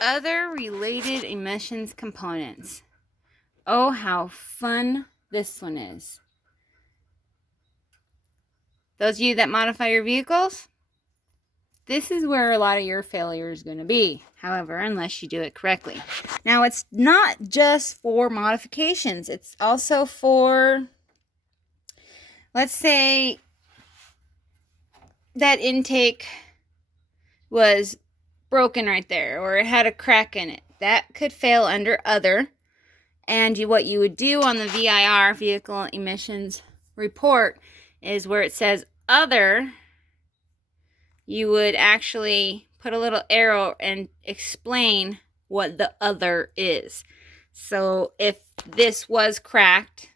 other related emissions components. Oh, how fun this one is. Those of you that modify your vehicles, this is where a lot of your failure is going to be. However, unless you do it correctly. Now, it's not just for modifications. It's also for, let's say, that intake was broken right there, or it had a crack in it. That could fail under other. And what you would do on the VIR, Vehicle Emissions Report, is where it says other, you would actually put a little arrow and explain what the other is. So if this was cracked,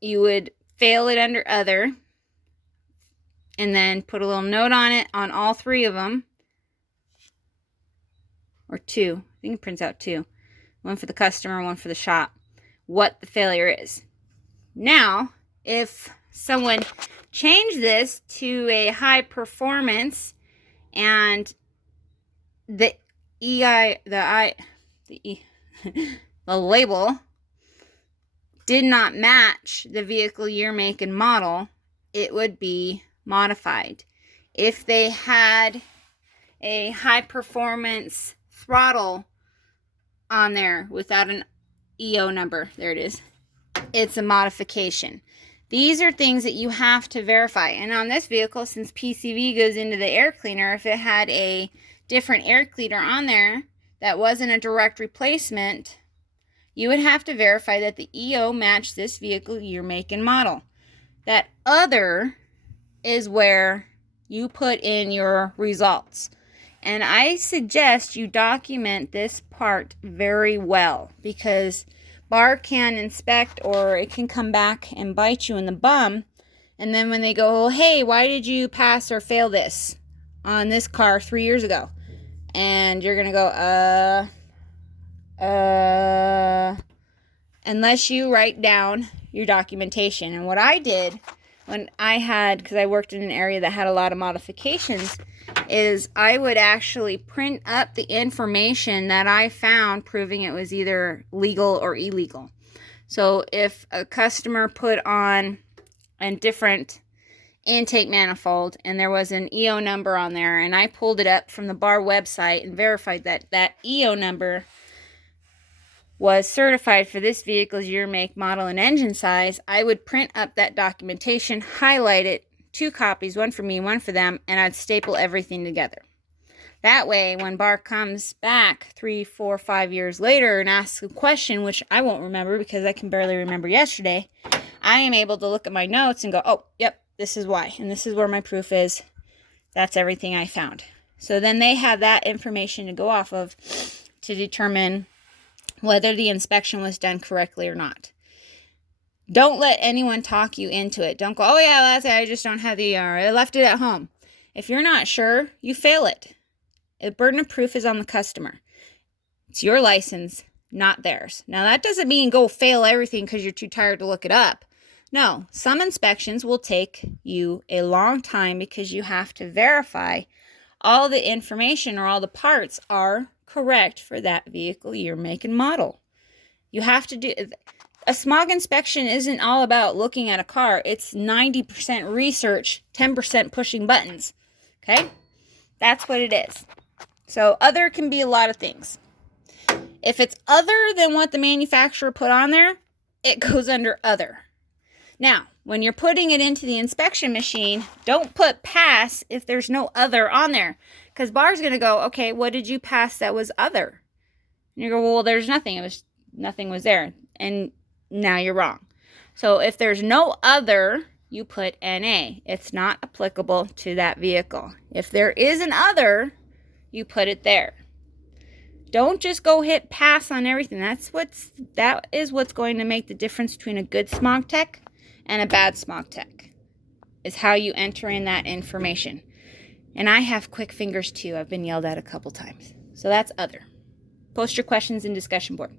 you would fail it under other, and then put a little note on it on all three of them, or two. I think it prints out two. One for the customer, one for the shop, what the failure is. Now, if someone changed this to a high performance and the label did not match the vehicle year, make, and model, it would be modified. If they had a high performance throttle on there without an EO number, there it is, it's a modification. These are things that you have to verify. And on this vehicle, since PCV goes into the air cleaner, if it had a different air cleaner on there that wasn't a direct replacement, you would have to verify that the EO matched this vehicle year, make, and model. That other is where you put in your results. And I suggest you document this part very well, because BAR can inspect, or it can come back and bite you in the bum. And then when they go, hey, why did you pass or fail this on this car 3 years ago? And you're going to go, unless you write down your documentation. And what I did when I had, because I worked in an area that had a lot of modifications, is I would actually print up the information that I found proving it was either legal or illegal. So if a customer put on a different intake manifold and there was an EO number on there, and I pulled it up from the BAR website and verified that that EO number was certified for this vehicle's year, make, model, and engine size, I would print up that documentation, highlight it, 2 copies, one for me, one for them, and I'd staple everything together. That way, when BAR comes back 3, 4, 5 years later and asks a question, which I won't remember because I can barely remember yesterday, I am able to look at my notes and go, oh, yep, this is why, and this is where my proof is. That's everything I found. So then they have that information to go off of to determine whether the inspection was done correctly or not. Don't let anyone talk you into it. Don't go, oh yeah, that's it, I just don't have the ER. I left it at home. If you're not sure, you fail it. The burden of proof is on the customer. It's your license, not theirs. Now that doesn't mean go fail everything because you're too tired to look it up. No, some inspections will take you a long time because you have to verify all the information or all the parts are correct for that vehicle year, make, and model. You have to do a smog inspection. Isn't all about looking at a car. It's 90% research, 10% pushing buttons. Okay, that's what it is. So other can be a lot of things. If it's other than what the manufacturer put on there, it goes under other. Now, when you're putting it into the inspection machine, don't put pass if there's no other on there. Because BAR's going to go, okay, what did you pass that was other? And you go, well, there's nothing. Nothing was there. And now you're wrong. So if there's no other, you put NA. It's not applicable to that vehicle. If there is an other, you put it there. Don't just go hit pass on everything. That is what's going to make the difference between a good smog tech and a bad smog tech, is how you enter in that information. And I have quick fingers too. I've been yelled at a couple times. So that's other. Post your questions in discussion board.